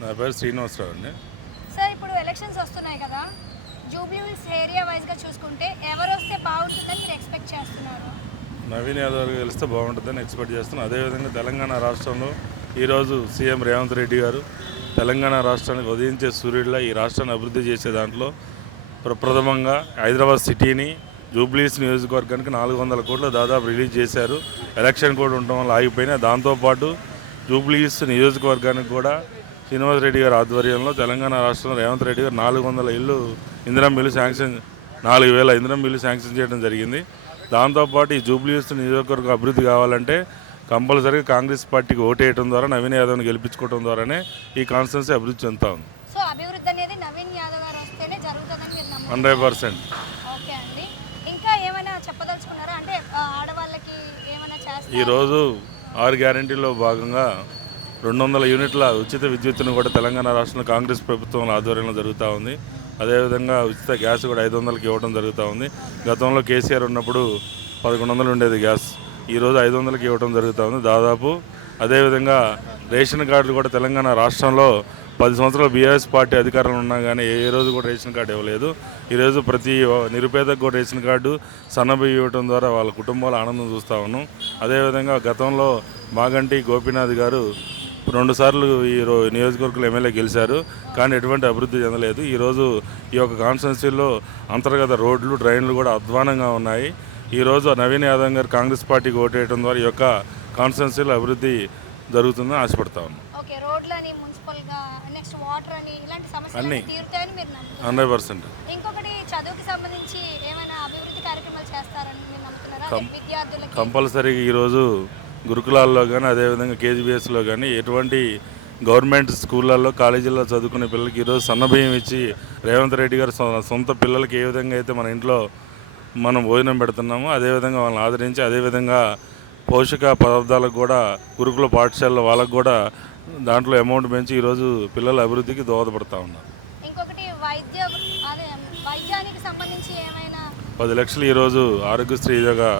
నా పేరు శ్రీనివాసరావు అండి. సార్ ఇప్పుడు ఎలక్షన్స్ వస్తున్నాయి కదా. జూబ్లీ హిల్స్ ఏరియా వైజ్గా చూసుకుంటే ఎవరు వస్తే బాగుంటుందని మీరు ఎక్స్పెక్ట్ చేస్తున్నారు? నవీన్ యాదవ్ గారు గెలిస్తే బాగుంటుందని ఎక్స్పెక్ట్ చేస్తున్నాను అదేవిధంగా తెలంగాణ రాష్ట్రంలో ఈరోజు సీఎం రేవంత్ రెడ్డి గారు తెలంగాణ రాష్ట్రానికి ఉదయించే సూర్యుడిలా ఈ రాష్ట్రాన్ని అభివృద్ధి చేసే దాంట్లో ప్రప్రథమంగా హైదరాబాద్ సిటీని జూబ్లీస్ నియోజకవర్గానికి నాలుగు వందల కోట్లు దాదాపు రిలీజ్ చేశారు. ఎలక్షన్ కూడా ఉండడం వల్ల ఆగిపోయినాయి. దాంతోపాటు జూబ్లీస్ నియోజకవర్గానికి కూడా శ్రీనివాస్ రెడ్డి గారి ఆధ్వర్యంలో తెలంగాణ రాష్ట్రంలో రేవంత్ రెడ్డి గారు నాలుగు వందల ఇల్లు ఇందిరం బిల్లు శాంక్షన్ నాలుగు వేల ఇందిరం బిల్లు శాంక్షన్ చేయడం జరిగింది. దాంతోపాటు ఈ జూబ్లీస్ నియోజకవర్గం అభివృద్ధి కావాలంటే కంపల్సరీగా కాంగ్రెస్ పార్టీకి ఓటేయడం ద్వారా నవీన్ యాదవ్ని గెలిపించుకోవడం ద్వారానే ఈ కాన్స్టిట్యున్సీ అభివృద్ధి చెందుతా. ఉంది హండ్రెడ్ పర్సెంట్. ఈరోజు ఆరు గ్యారంటీలో భాగంగా రెండు వందల యూనిట్ల ఉచిత విద్యుత్తును కూడా తెలంగాణ రాష్ట్రంలో కాంగ్రెస్ ప్రభుత్వం ఆధ్వర్యంలో జరుగుతూ ఉంది. అదేవిధంగా ఉచిత గ్యాస్ కూడా ఐదు వందలకి ఇవ్వడం జరుగుతూ ఉంది. గతంలో కేసీఆర్ ఉన్నప్పుడు పదకొండు వందలు ఉండేది గ్యాస్. ఈరోజు ఐదు వందలకి ఇవ్వడం జరుగుతూ ఉంది దాదాపు. అదేవిధంగా రేషన్ కార్డులు కూడా తెలంగాణ రాష్ట్రంలో పది సంవత్సరాలు బీఆర్ఎస్ పార్టీ అధికారంలో ఉన్నా కానీ ఏ రోజు కూడా రేషన్ కార్డు ఇవ్వలేదు. ఈరోజు ప్రతి నిరుపేదకు కూడా రేషన్ కార్డు సన్నబి ఇవ్వడం ద్వారా వాళ్ళ కుటుంబాల ఆనందం చూస్తూ ఉన్నాం. అదేవిధంగా గతంలో మాగంటి గోపీనాథ్ గారు రెండుసార్లు ఈ రో నియోజకవర్గంలో ఎమ్మెల్యే గెలిచారు కానీ ఎటువంటి అభివృద్ధి చెందలేదు. ఈరోజు ఈ యొక్క కాన్స్టిట్యున్సీలో అంతర్గత రోడ్లు డ్రైన్లు కూడా అధ్వానంగా ఉన్నాయి. ఈరోజు నవీన్ యాదవ్ గారు కాంగ్రెస్ పార్టీకి ఓటేయడం ద్వారా ఈ యొక్క కాన్స్టిట్యున్సీలో అభివృద్ధి జరుగుతుందని ఆశపడతా ఉన్నాం. అన్నీ. Hundred percent. ఇంకొకటి చదువుకి సంబంధించి ఏమైనా అభివృద్ధి కార్యక్రమాలు చేస్తారని మీరు నమ్ముతున్నారా? కం- విద్యార్థులకి? కంపల్సరీగా ఈరోజు గురుకులాల్లో కానీ అదేవిధంగా కేజీబీఎస్లో కానీ ఎటువంటి గవర్నమెంట్ స్కూళ్ళల్లో కాలేజీల్లో చదువుకునే పిల్లలకి ఈరోజు సన్నబియ్యం ఇచ్చి రేవంత్ రెడ్డి గారు సొంత పిల్లలకి ఏ విధంగా అయితే మన ఇంట్లో మనం భోజనం పెడుతున్నామో అదేవిధంగా వాళ్ళని ఆదరించి అదేవిధంగా పోషక పదార్థాలకు కూడా గురుకుల పాఠశాలలో వాళ్ళకు కూడా దాంట్లో అమౌంట్ పెంచి ఈరోజు పిల్లల అభివృద్ధికి దోహదపడతా ఉన్నారు. ఇంకొకటి వైద్య అదే వైద్యానికి సంబంధించి ఏమైనా పది లక్షలు ఈరోజు ఆరోగ్యశ్రీగా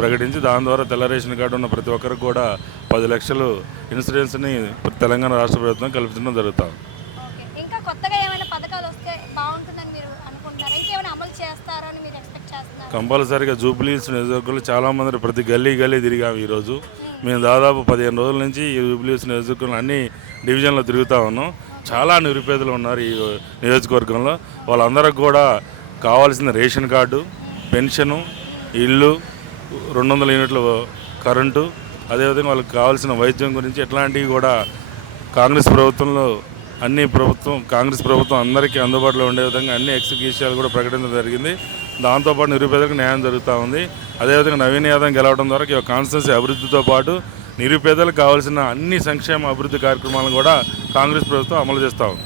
ప్రకటించి దాని ద్వారా తెల్ల రేషన్ కార్డు ఉన్న ప్రతి ఒక్కరికి కూడా పది లక్షలు ఇన్సూరెన్స్ని తెలంగాణ రాష్ట్ర ప్రభుత్వం కల్పించడం జరుగుతాం. ఓకే. ఇంకా కొత్తగా ఏమైనా పథకాలు వస్తే బాగుంటుందని మీరు అనుకుంటున్నారా? ఇంకేమైనా అమలు చేస్తారని మీరు ఎక్స్పెక్ట్ చేస్తున్నారు? కంపల్సరీగా జూబ్లీస్ నియోజకవర్గంలో చాలామంది ప్రతి గల్లీ గల్లీ తిరిగాము ఈరోజు. మేము దాదాపు పదిహేను రోజుల నుంచి ఈ జూబ్లీస్ నియోజకవర్గంలో అన్ని డివిజన్లో తిరుగుతూ ఉన్నాం. చాలా నిరుపేదలు ఉన్నారు ఈ నియోజకవర్గంలో. వాళ్ళందరికి కూడా కావాల్సిన రేషన్ కార్డు పెన్షను ఇల్లు రెండు వందల యూనిట్ల కరెంటు అదేవిధంగా వాళ్ళకి కావాల్సిన వైద్యం గురించి ఎట్లాంటివి కూడా కాంగ్రెస్ ప్రభుత్వంలో అన్ని ప్రభుత్వం కాంగ్రెస్ ప్రభుత్వం అందరికీ అందుబాటులో ఉండే విధంగా అన్ని ఎక్సిక్యూషన్లు కూడా ప్రకటించడం జరిగింది. దాంతోపాటు నిరుపేదలకు న్యాయం జరుగుతూ ఉంది. అదేవిధంగా నవీన్ యాదవ్ గెలవడం ద్వారా ఈ కాన్స్టిట్యూన్సీ అభివృద్ధితో పాటు నిరుపేదలకు కావాల్సిన అన్ని సంక్షేమ అభివృద్ధి కార్యక్రమాలను కూడా కాంగ్రెస్ ప్రభుత్వం అమలు చేస్తూ ఉంది.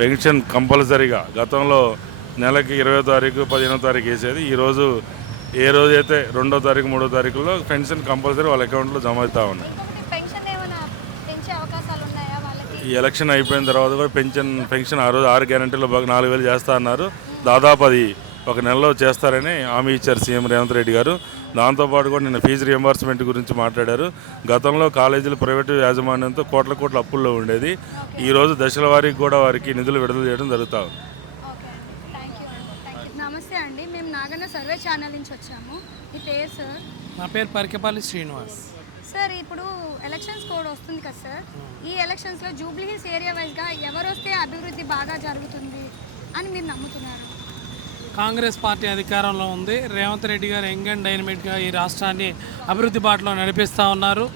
పెన్షన్ కంపల్సరీగా గతంలో నెలకి ఇరవై తారీఖు పదిహేనో తారీఖు వేసేది. ఈరోజు ఏ రోజైతే రెండో తారీఖు మూడో తారీఖులో పెన్షన్ కంపల్సరీ వాళ్ళ అకౌంట్లో జమ అవుతూ ఉన్నాయి ఈ ఎలక్షన్ అయిపోయిన తర్వాత కూడా పెన్షన్ పెన్షన్ ఆ రోజు ఆరు గ్యారంటీలో బాగా నాలుగు వేలు చేస్తా అన్నారు. దాదాపు అది ఒక నెలలో చేస్తారని హామీ ఇచ్చారు సీఎం రేవంత్ రెడ్డి గారు. దాంతోపాటు కూడా నిన్న ఫీజు రియంబర్స్మెంట్ గురించి మాట్లాడారు. గతంలో కాలేజీలు ప్రైవేటు యాజమాన్యంతో కోట్ల కోట్ల అప్పుల్లో ఉండేది. ఈరోజు దశల వారీకి కూడా వారికి నిధులు విడుదల చేయడం జరుగుతా ఉంది ఓకే థ్యాంక్ యూ అండి థ్యాంక్ యూ నమస్తే అండి మేము నాగన్న సర్వే ఛానల్ నుంచి వచ్చాము. మీ పేరు సార్ నా పేరు పరికపల్లి శ్రీనివాస్. సార్ ఇప్పుడు ఎలక్షన్స్ కూడా వస్తుంది కదా సార్ ఈ ఎలక్షన్స్లో జూబ్లీ హిల్స్ ఏరియా వైజ్గా ఎవరు వస్తే అభివృద్ధి బాగా జరుగుతుంది అని మీరు నమ్ముతున్నారు? కాంగ్రెస్ పార్టీ అధికారంలో ఉంది. రేవంత్ రెడ్డి గారు యంగ్ అండ్ డైనమిక్గా ఈ రాష్ట్రాన్ని అభివృద్ధి బాటలో నడిపిస్తూ ఉన్నారు.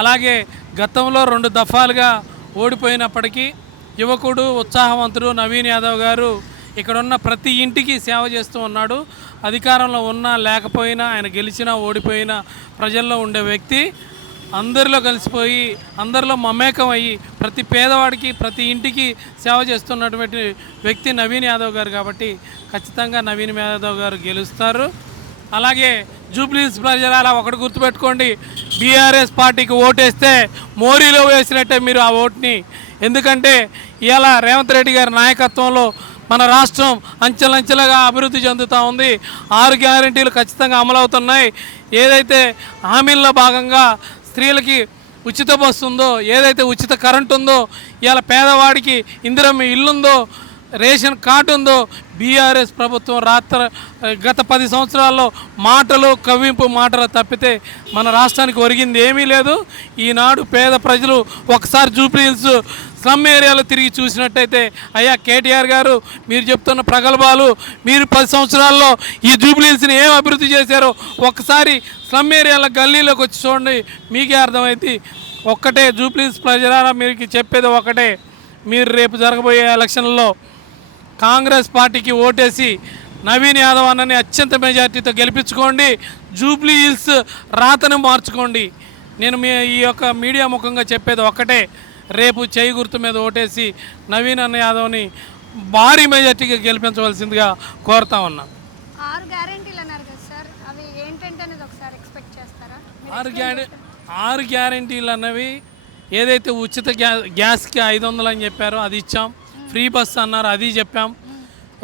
అలాగే గతంలో రెండు దఫాలుగా ఓడిపోయినప్పటికీ యువకుడు ఉత్సాహవంతుడు నవీన్ యాదవ్ గారు ఇక్కడ ఉన్న ప్రతి ఇంటికి సేవ చేస్తూ ఉన్నాడు. అధికారంలో ఉన్నా లేకపోయినా ఆయన గెలిచినా ఓడిపోయినా ప్రజల్లో ఉండే వ్యక్తి అందరిలో కలిసిపోయి అందరిలో మమేకం అయ్యి ప్రతి పేదవాడికి ప్రతి ఇంటికి సేవ చేస్తున్నటువంటి వ్యక్తి నవీన్ యాదవ్ గారు కాబట్టి ఖచ్చితంగా నవీన్ యాదవ్ గారు గెలుస్తారు. అలాగే జూబ్లీస్ ప్రజల ఒకటి గుర్తుపెట్టుకోండి. బీఆర్ఎస్ పార్టీకి ఓటేస్తే మోరీలో వేసినట్టే మీరు ఆ ఓటుని. ఎందుకంటే ఇలా రేవంత్ రెడ్డి గారి నాయకత్వంలో మన రాష్ట్రం అంచెలంచెలుగా అభివృద్ధి చెందుతూ ఉంది. ఆరు గ్యారంటీలు ఖచ్చితంగా అమలవుతున్నాయి. ఏదైతే హామీల్లో భాగంగా స్త్రీలకి ఉచిత బస్సు ఉందో ఏదైతే ఉచిత కరెంట్ ఉందో ఇవాళ పేదవాడికి ఇందిరమ్మ ఇల్లుందో రేషన్ కార్డు ఉందో బీఆర్ఎస్ ప్రభుత్వం రాత్ర గత పది సంవత్సరాల్లో మాటలు కవ్వింపు మాటలు తప్పితే మన రాష్ట్రానికి ఒరిగింది ఏమీ లేదు. ఈనాడు పేద ప్రజలు ఒకసారి జూబ్లీహిల్స్ స్లమ్ ఏరియాలో తిరిగి చూసినట్టయితే అయ్యా కేటీఆర్ గారు మీరు చెప్తున్న ప్రగల్భాలు మీరు పది సంవత్సరాల్లో ఈ జూబ్లీస్ని ఏం అభివృద్ధి చేశారో ఒక్కసారి స్లమ్ ఏరియాల గల్లీలోకి వచ్చి చూడండి మీకే అర్థమైంది ఒక్కటే జూబ్లీస్ ప్రజలారా మీకు చెప్పేది ఒకటే. మీరు రేపు జరగబోయే ఎలక్షన్లో కాంగ్రెస్ పార్టీకి ఓటేసి నవీన్ యాదవ్ అన్నని అత్యంత మెజార్టీతో గెలిపించుకోండి జూబ్లీ హిల్స్ రాతను మార్చుకోండి. నేను మీ ఈ యొక్క మీడియా ముఖంగా చెప్పేది ఒక్కటే రేపు చేయి గుర్తు మీద ఓటేసి నవీన్ అన్న యాదవ్ని భారీ మెజార్టీగా గెలిపించవలసిందిగా కోరుతా ఉన్నాం. ఆరు గ్యారెంటీలు అన్నారు కదా సార్ అవి ఏంటంటే అనేది ఒకసారి ఎక్స్పెక్ట్ చేస్తారా? మీరు ఆరు గ్యారె ఆరు గ్యారెంటీలు అన్నవి ఏదైతే ఉచిత గ్యా గ్యాస్కి ఐదు వందలు అని చెప్పారో అది ఇచ్చాం. ఫ్రీ బస్ అన్నారు అది చెప్పాం.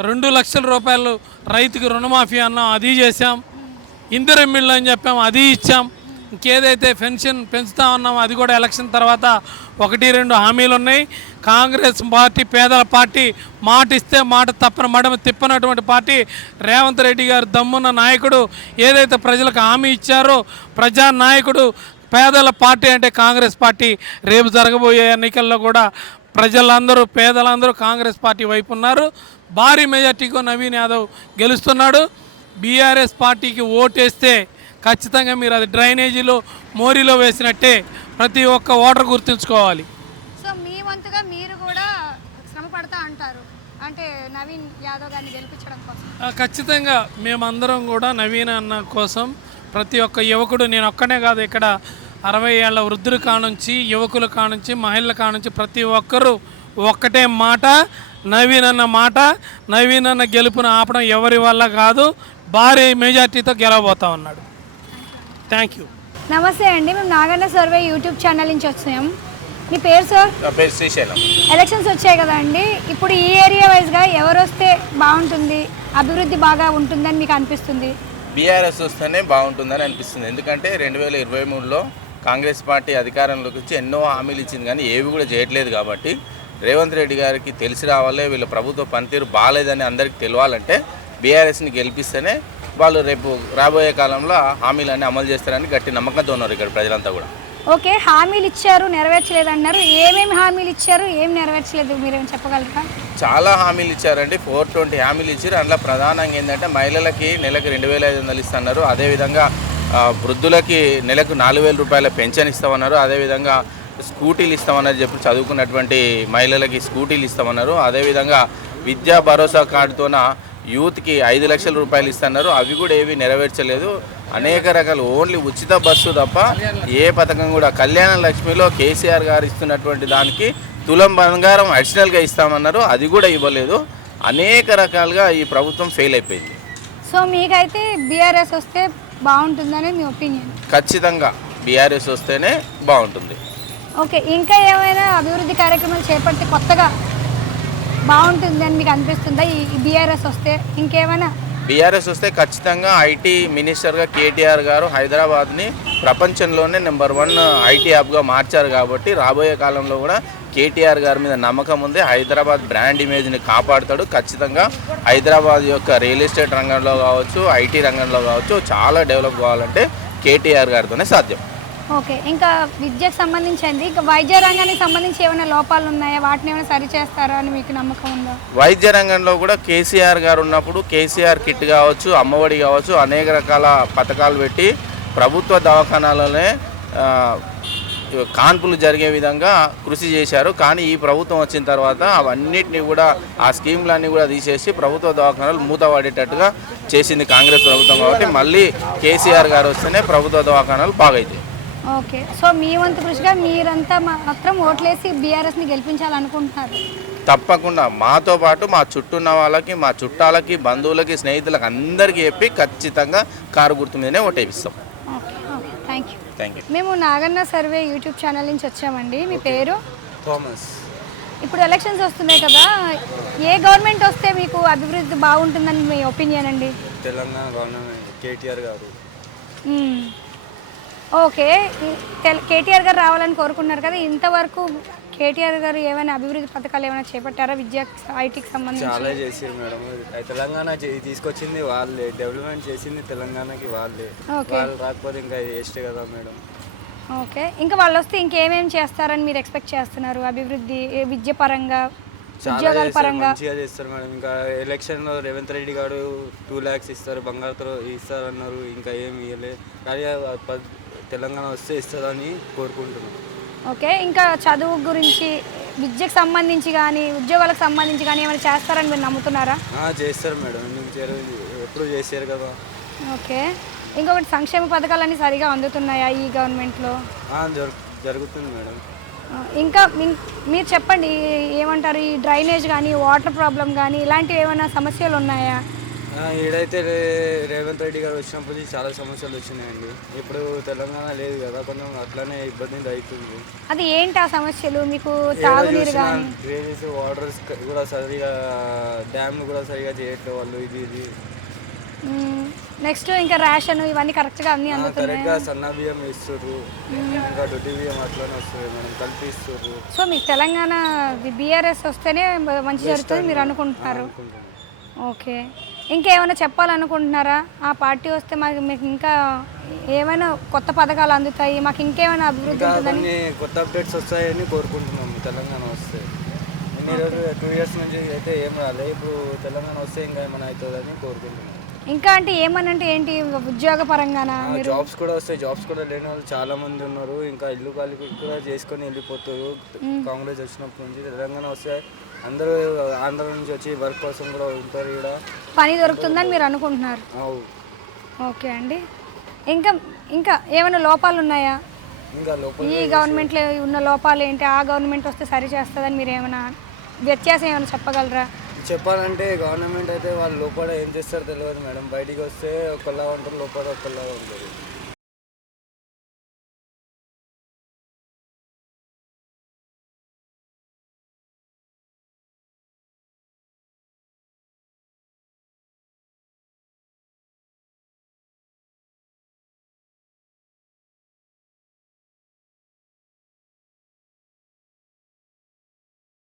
రెండు లక్షల రూపాయలు రైతుకి రుణమాఫీ అన్నాం అది చేశాం. ఇందిరం మిల్లు అని చెప్పాం అది ఇచ్చాం. ఇంకేదైతే పెన్షన్ పెంచుతా ఉన్నాం అది కూడా ఎలక్షన్ తర్వాత ఒకటి రెండు హామీలు ఉన్నాయి. కాంగ్రెస్ పార్టీ పేదల పార్టీ మాట ఇస్తే మాట తప్పని మడమ తిప్పనటువంటి పార్టీ రేవంత్ రెడ్డి గారు దమ్మున్న నాయకుడు ఏదైతే ప్రజలకు హామీ ఇచ్చారో ప్రజా నాయకుడు పేదల పార్టీ అంటే కాంగ్రెస్ పార్టీ రేపు జరగబోయే ఎన్నికల్లో కూడా ప్రజలందరూ పేదలందరూ కాంగ్రెస్ పార్టీ వైపు ఉన్నారు. భారీ మెజార్టీతో నవీన్ యాదవ్ గెలుస్తున్నాడు. బీఆర్ఎస్ పార్టీకి ఓటేస్తే ఖచ్చితంగా మీరు అది డ్రైనేజీలో మోరీలో వేసినట్టే ప్రతి ఒక్క ఓటర్ గుర్తుంచుకోవాలి. సో మీ వంతుగా మీరు కూడా శ్రమ పడతా అంటారు. అంటే నవీన్ యాదవ్ గారిని గెలిపించడం కోసం. ఖచ్చితంగా మేమందరం కూడా నవీన అన్న కోసం ప్రతి ఒక్క యువకుడు నేను ఒక్కనే కాదు ఇక్కడ అరవై ఏళ్ళ వృద్ధుల కానుంచి యువకుల కానుంచి మహిళల కానుంచి ప్రతి ఒక్కరూ ఒక్కటే మాట నవీన్ అన్న మాట నవీన్ అన్న గెలుపును ఆపడం ఎవరి వల్ల కాదు భారీ మెజార్టీతో గెలవబోతా ఉన్నాడు. థ్యాంక్ యూ నమస్తే అండి మేము నాగన్న సర్వే యూట్యూబ్ ఛానల్ నుంచి వచ్చాం మీ పేరు సార్? నా పేరు శ్రీశైలం. ఎలక్షన్స్ వచ్చాయి కదా అండి. ఇప్పుడు ఈ ఏరియా వైజ్గా ఎవరు వస్తే బాగుంటుంది అభివృద్ధి బాగా ఉంటుందని మీకు అనిపిస్తుంది? బీఆర్ఎస్ వస్తేనే బాగుంటుందని అనిపిస్తుంది. ఎందుకంటే రెండు వేల ఇరవై మూడులో కాంగ్రెస్ పార్టీ అధికారంలోకి వచ్చి ఎన్నో హామీలు ఇచ్చింది కానీ ఏవి కూడా చేయట్లేదు కాబట్టి రేవంత్ రెడ్డి గారికి తెలిసి రావాలి వీళ్ళ ప్రభుత్వ పనితీరు బాగాలేదని అందరికీ తెలియాలంటే బీఆర్ఎస్ని గెలిపిస్తేనే వాళ్ళు రేపు రాబోయే కాలంలో హామీలన్నీ అమలు చేస్తారని గట్టి నమ్మకంతో ఉన్నారు ఇక్కడ ప్రజలంతా కూడా. ఓకే హామీలు ఇచ్చారు నెరవేర్చలేదు అన్నారు ఏమేమి హామీలు ఇచ్చారు ఏం నెరవేర్చలేదు మీరేం చెప్పగలరా? చాలా హామీలు ఇచ్చారండి. ఫోర్ ట్వంటీ హామీలు ఇచ్చారు. అందులో ప్రధానంగా ఏంటంటే మహిళలకి నెలకు రెండు వేల ఐదు వందలు ఇస్తున్నారు. అదేవిధంగా వృద్ధులకి నెలకు నాలుగు వేల రూపాయల పెన్షన్ ఇస్తామన్నారు. అదేవిధంగా స్కూటీలు ఇస్తామన్నారు చెప్పి చదువుకున్నటువంటి మహిళలకి స్కూటీలు ఇస్తామన్నారు. అదేవిధంగా విద్యా భరోసా కార్డుతోన యూత్కి ఐదు లక్షల రూపాయలు ఇస్తున్నారు. అవి కూడా ఏవి నెరవేర్చలేదు. అనేక రకాల ఓన్లీ ఉచిత బస్సు తప్ప ఏ పథకం కూడా. కళ్యాణ లక్ష్మిలో కేసీఆర్ గారు ఇస్తున్నటువంటి దానికి తులం బంగారం అడిషనల్గా ఇస్తామన్నారు. అది కూడా ఇవ్వలేదు. అనేక రకాలుగా ఈ ప్రభుత్వం ఫెయిల్ అయిపోయింది. సో మీకైతే బీఆర్ఎస్ వస్తే బాగుంటుందని మీ ఒపీనియన్? ఖచ్చితంగా బీఆర్ఎస్ వస్తేనే బాగుంటుంది. ఓకే ఇంకా ఏమైనా అభివృద్ధి కార్యక్రమాలు చేపడితే కొత్తగా బాగుంటుంది అని మీకు అనిపిస్తుందా? ఈ బీఆర్ఎస్ వస్తే ఇంకేమైనా? బీఆర్ఎస్ వస్తే ఖచ్చితంగా ఐటీ మినిస్టర్గా కేటీఆర్ గారు హైదరాబాద్ని ప్రపంచంలోనే నెంబర్ వన్ ఐటీ హబ్గా మార్చారు కాబట్టి రాబోయే కాలంలో కూడా కేటీఆర్ గారి మీద నమ్మకం ఉంది. హైదరాబాద్ బ్రాండ్ ఇమేజ్ని కాపాడుతాడు. ఖచ్చితంగా హైదరాబాద్ యొక్క రియల్ ఎస్టేట్ రంగంలో కావచ్చు ఐటీ రంగంలో కావచ్చు చాలా డెవలప్ కావాలంటే కేటీఆర్ గారితోనే సాధ్యం. ఓకే ఇంకా విద్యకు సంబంధించింది ఇంకా వైద్య రంగానికి సంబంధించి ఏమైనా లోపాలు ఉన్నాయా? వాటిని ఏమైనా సరిచేస్తారా అని మీకు నమ్మకం ఉందా? వైద్య రంగంలో కూడా కేసీఆర్ గారు ఉన్నప్పుడు కేసీఆర్ కిట్ కావచ్చు అమ్మఒడి కావచ్చు అనేక రకాల పథకాలు పెట్టి ప్రభుత్వ దవాఖానాలనే కాన్పులు జరిగే విధంగా కృషి చేశారు. కానీ ఈ ప్రభుత్వం వచ్చిన తర్వాత అవన్నిటిని కూడా ఆ స్కీమ్లన్నీ కూడా తీసేసి ప్రభుత్వ దవాఖానాలు మూతపడేటట్టుగా చేసింది కాంగ్రెస్ ప్రభుత్వం కాబట్టి మళ్ళీ కేసీఆర్ గారు వస్తేనే ప్రభుత్వ దవాఖానాలు బాగైతాయి. ఓకే. సో మీ వంతు కృషిగా మీరంతా మాత్రం ఓట్లేసి బీఆర్ఎస్ని గెలిపించాలనుకుంటున్నారు. తప్పకుండా. మాతో పాటు మా చుట్టూ ఉన్న వాళ్ళకి మా చుట్టాలకి బంధువులకి స్నేహితులకి అందరికీ చెప్పి ఖచ్చితంగా కారు గుర్తు మీదనే ఓటేపిస్తాం okay. Okay. Thank you. Thank you మేము నాగన్న సర్వే యూట్యూబ్ ఛానల్ నుంచి వచ్చామండి. మీ పేరు? థామస్ ఇప్పుడు ఎలక్షన్స్ వస్తున్నాయి కదా. ఏ గవర్నమెంట్ వస్తే మీకు అభివృద్ధి బాగుంటుందని మీ ఒపీనియన్ అండి? తెలంగాణ గవర్నమెంట్ కేటీఆర్ గారు. ఓకే. కేటీఆర్ గారు రావాలని కోరుకుంటున్నారు కదా ఇంతవరకు కేటీఆర్ గారు ఏమైనా అభివృద్ధి పథకాలు ఏమైనా చేపట్టారా విద్యా ఐటీకి సంబంధించి? చాలా చేసారు మేడం. తెలంగాణ తీసుకొచ్చింది వాళ్ళే. డెవలప్మెంట్ చేసింది తెలంగాణకి వాళ్ళే. వాళ్ళు రాకపోతే ఇంకా వేస్ట్ కదా మేడం. ఓకే. ఇంకా వాళ్ళు వస్తే ఇంకేమేమి చేస్తారని మీరు ఎక్స్పెక్ట్ చేస్తున్నారు? అభివృద్ధి విద్య పరంగా ఉద్యోగాల చేస్తారు. పరంగా? మంచిగా చేస్తారు మేడం. ఇంకా ఎలక్షన్లో రేవంత్ రెడ్డి గారు టూ ల్యాక్స్ ఇస్తారు బంగారుతో ఇస్తారు అన్నారు ఇంకా ఏమి ఇవ్వలేదు కానీ తెలంగాణ వస్తే ఇస్తుందని కోరుకుంటున్నాం. ఓకే ఇంకా చదువు గురించి విద్యకు సంబంధించి కానీ ఉద్యోగాలకు సంబంధించి కానీ ఏమైనా చేస్తారని మీరు నమ్ముతున్నారా? ఆ, చేస్తారు మేడం. ఎందుకు ఎప్పుడు చేశారు కదా. ఓకే ఇంకొకటి సంక్షేమ పథకాలన్నీ సరిగా అందుతున్నాయా ఈ గవర్నమెంట్లో? ఆ, జరు జరుగుతుంది మేడం. ఆ, ఇంకా మీ- మీరు చెప్పండి ఏమంటారు ఈ డ్రైనేజ్ కానీ వాటర్ ప్రాబ్లం కానీ ఇలాంటివి ఏమైనా సమస్యలు ఉన్నాయా? ఈడైతే రే- రేవంత్ రెడ్డి గారు వచ్చినప్పటి నుంచి చాలా సమస్యలు వచ్చినాయండి. ఇప్పుడు తెలంగాణ లేదు కదా కొంచెం అట్లానే ఇబ్బంది అవుతుంది. అది ఏంటి ఆ సమస్యలు? మీకు తాగునీరు డ్రైనేజ్ వాటర్ కూడా సరిగా డ్యామ్ కూడా సరిగా చేయట్లేదు వాళ్ళు ఇది ఇది. నెక్స్ట్ ఇంకా రేషన్ ఇవన్నీ కరెక్ట్గా అన్నీ అందుతున్నాయి? సన్న బియ్యం ఇస్తారు ఇంకా దొడ్డి బియ్యం అట్లానే వస్తుంది మనం కలిపి ఇస్తారు సో మీకు తెలంగాణ బీఆర్ఎస్ వస్తేనే మంచి జరుగుతుంది మీరు అనుకుంటున్నారు? అనుకుంటున్నాం. ఓకే. ఇంకేమైనా చెప్పాలనుకుంటున్నారా? ఆ పార్టీ వస్తే మాకు మీకు ఇంకా ఏమైనా కొత్త పథకాలు అందుతాయి మాకు ఇంకేమైనా అభివృద్ధి ఉంటుందని? కొత్త అప్డేట్స్ వస్తాయని కోరుకుంటున్నాము తెలంగాణ వస్తే. టూ ఇయర్స్ నుంచి అయితే ఏం రాలే. ఇప్పుడు తెలంగాణ వస్తే ఇంకా ఏమైనా అవుతుందని కోరుకుంటున్నాం ఇంకా అంటే ఏమని అంటే ఏంటి ఉద్యోగ పరంగానా మీరు? జాబ్స్ కూడా వస్తాయి జాబ్స్ కూడా లేని వాళ్ళు చాలా మంది ఉన్నారు. ఇంకా ఇల్లు ఖాళీ కూడా చేసుకొని వెళ్ళిపోతారు. కాంగ్రెస్ వచ్చినప్పటి నుంచి తెలంగాణ వస్తే అందరూ ఆంధ్ర నుంచి వచ్చి వర్క్ కోసం కూడా ఉంటారు ఇక్కడ పని దొరుకుతుందని మీరు అనుకుంటున్నారు? ఓకే అండి. ఇంకా ఇంకా ఏమైనా లోపాలు ఉన్నాయా? ఇంకా లోపల ఈ గవర్నమెంట్లో ఉన్న లోపాలు ఏంటి? ఆ గవర్నమెంట్ వస్తే సరి చేస్తుందని మీరు ఏమైనా వ్యత్యాసం ఏమైనా చెప్పగలరా? చెప్పాలంటే గవర్నమెంట్ అయితే వాళ్ళు లోపల ఏం చేస్తారో తెలియదు మేడం. బయటికి వస్తే ఒకలా ఉంటారు లోపల ఒకలా ఉంటారు.